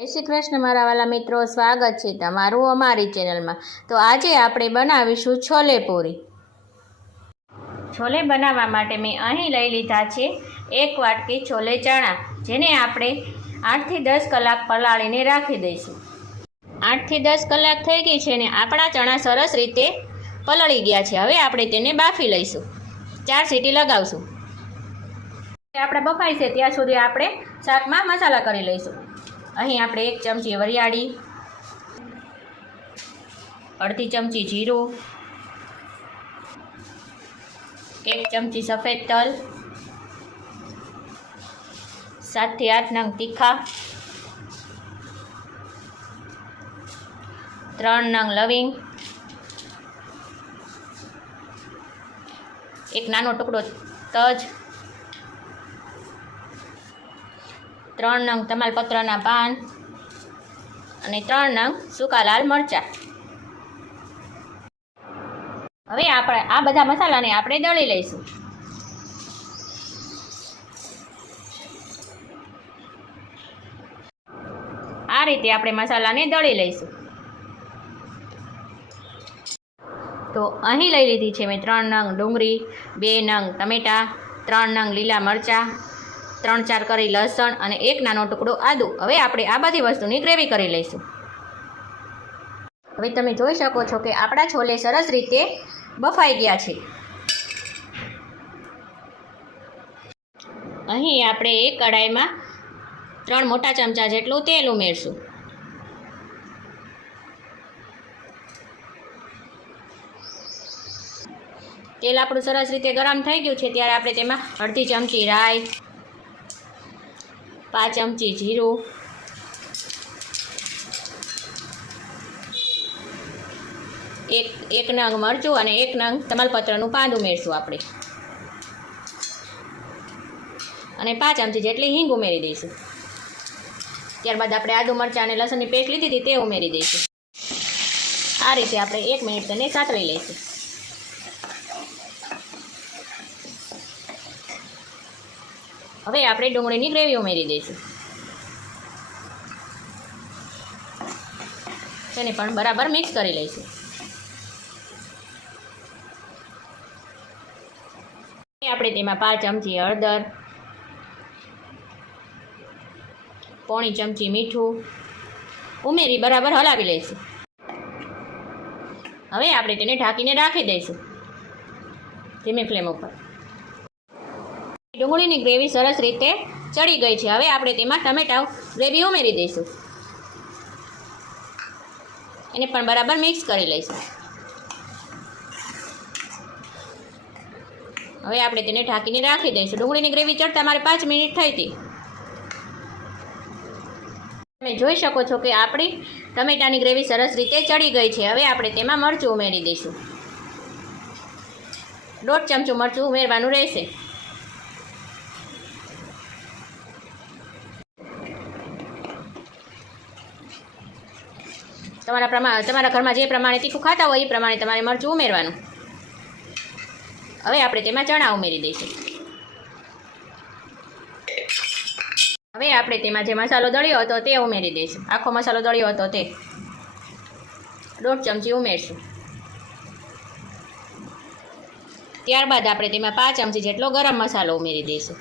જય શ્રી કૃષ્ણ મારા વાલા મિત્રો, સ્વાગત છે તમારું અમારી ચેનલમાં। તો આજે આપણે બનાવીશું છોલે પૂરી। છોલે બનાવવા માટે મેં અહીં લઈ લીધા છે 1 વાટકી છોલે ચણા, જેને આપણે 8 થી 10 કલાક પલાળીને રાખી દઈશું। 8 થી 10 કલાક થઈ ગઈ છે ને આપણા ચણા સરસ રીતે પલળી ગયા છે। હવે આપણે તેને બાફી લઈશું, 4 સીટી લગાવશું। આપણે બફાય છે ત્યાં સુધી આપણે શાકમાં મસાલા કરી લઈશું। અહીં આપણે 1 ચમચી વરિયાળી, અડધી ચમચી જીરું, 1 ચમચી સફેદ તલ, 7 થી 8 નંગ તીખા, 3 નંગ લવિંગ, 1 નાનો ટુકડો તજ, 3 નંગ તમાલપત્રના પાન અને 3 નંગ સૂકા લાલ મરચાં। હવે આપણે આ બધા મસાલાને આપણે દળી લઈશું। આ રીતે આપણે મસાલાને દળી લઈશું। તો અહીં લઈ લીધી છે મેં 3 નંગ ડુંગળી, 2 નંગ ટમેટાં, 3 નંગ લીલા મરચાં, 3-4 કરી લસણ અને 1 નાનો ટુકડો આદુ। હવે આપણે આ બધી વસ્તુની ગ્રેવી કરી લઈશું। હવે તમે જોઈ શકો છો કે આપણા છોલે સરસ રીતે બફાઈ ગયા છે। અહીં આપણે એક કઢાઈમાં 3 મોટા ચમચા જેટલું તેલ ઉમેરશું। તેલ આપણું સરસ રીતે ગરમ થઈ ગયું છે ત્યારે આપણે તેમાં અડધી ચમચી રાઈ, 5 ચમચી જીરું, 1 નંગ મરચું અને 1 નંગ તમાલપત્રનું પાન ઉમેરશું આપણે, અને 5 ચમચી જેટલી હિંગ ઉમેરી દઈશું। ત્યારબાદ આપણે આદુ મરચાં અને લસણની પેસ્ટ લીધી હતી તે ઉમેરી દઈશું। આ રીતે આપણે 1 મિનિટ તેને સાતળી લઈશું। હવે આપણે ડુંગળીની ગ્રેવી ઉમેરી દઈશું। તેને પણ બરાબર મિક્સ કરી લઈશું। આપણે તેમાં 5 ચમચી હળદર, 1/4 ચમચી મીઠું ઉમેરી બરાબર હલાવી લઈશું। હવે આપણે તેને ઢાંકીને રાખી દઈશું ધીમી ફ્લેમ ઉપર। ડુંગળીની ગ્રેવી સરસ રીતે ચડી ગઈ છે। હવે આપણે તેમાં ટમેટાં ગ્રેવી ઉમેરી દઈશું, એને પણ બરાબર મિક્સ કરી લઈશું। હવે આપણે તેને ઢાંકીને રાખી દઈશું। ડુંગળીની ગ્રેવી ચડતા મારે 5 મિનિટ થઈ હતી। તમે જોઈ શકો છો કે આપણી ટમેટાની ગ્રેવી સરસ રીતે ચડી ગઈ છે। હવે આપણે તેમાં મરચું ઉમેરી દઈશું, 1/2 ચમચું મરચું ઉમેરવાનું રહેશે। તમારા ઘરમાં જે પ્રમાણે તીખું ખાતા હોય એ પ્રમાણે તમારે મરચું ઉમેરવાનું। હવે આપણે તેમાં ચણા ઉમેરી દઈશું। હવે આપણે તેમાં જે મસાલો દળ્યો હતો તે ઉમેરી દઈશું। આખો મસાલો દળ્યો હતો તે 1/2 ચમચી ઉમેરશું। ત્યારબાદ આપણે તેમાં 5 ચમચી જેટલો ગરમ મસાલો ઉમેરી દઈશું।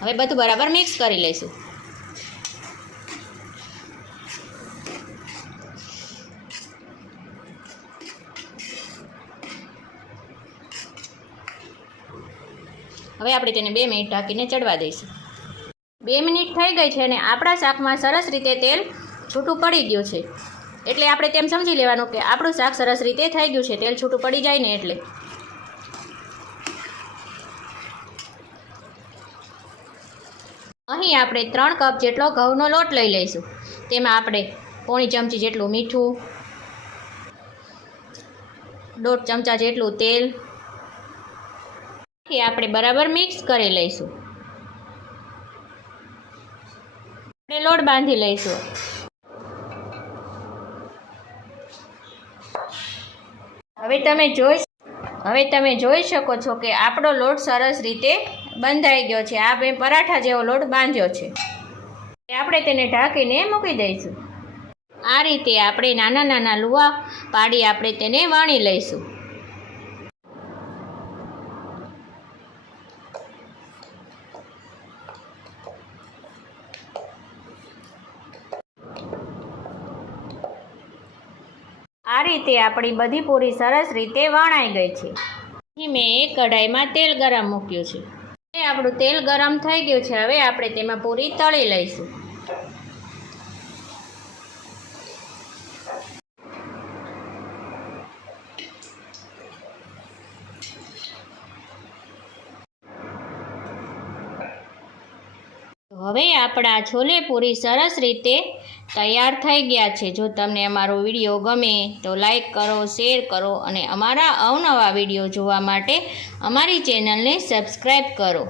હવે બધું બરાબર મિક્સ કરી લઈશું। હવે આપણે તેને 2 મિનિટ ઢાંકીને ચડવા દઈશું। 2 મિનિટ થઈ ગઈ છે અને આપણા શાકમાં સરસ રીતે તેલ છૂટું પડી ગયું છે, એટલે આપણે તેમ સમજી લેવાનું કે આપણું શાક સરસ રીતે થઈ ગયું છે। તેલ છૂટું પડી જાય ને એટલે અહીં આપણે 3 કપ જેટલો ઘઉંનો લોટ લઈ લઈશું। તેમાં આપણે 1/4 ચમચી જેટલું મીઠું, 1/2 ચમચા જેટલું તેલ આપણે બરાબર મિક્સ કરી લઈશું। આપણે લોટ બાંધી લઈશું। હવે તમે જોઈ શકો છો કે આપણો લોટ સરસ રીતે બંધાઈ ગયો છે। આ મેં પરાઠા જેવો લોટ બાંધ્યો છે। આપણે તેને ઢાંકીને મૂકી દઈશું. આ રીતે આપણે નાના નાના લુવા પાડી આપણે તેને વણી લઈશું. આ રીતે આપણી બધી પૂરી સરસ રીતે વણાઈ ગઈ છે. અહીં મેં એક કઢાઈમાં તેલ ગરમ મૂક્યું છે. હવે આપણું તેલ ગરમ થઈ ગયું છે. હવે આપણે તેમાં પૂરી તળી લઈશું. હવે આપણા છોલે પૂરી સરસ રીતે તૈયાર થઈ ગયા છે. જો તમને અમારો વિડીયો ગમે તો લાઈક કરો, શેર કરો અને અમારા અવનવા વિડીયો જોવા માટે અમારી ચેનલને સબસ્ક્રાઈબ કરો.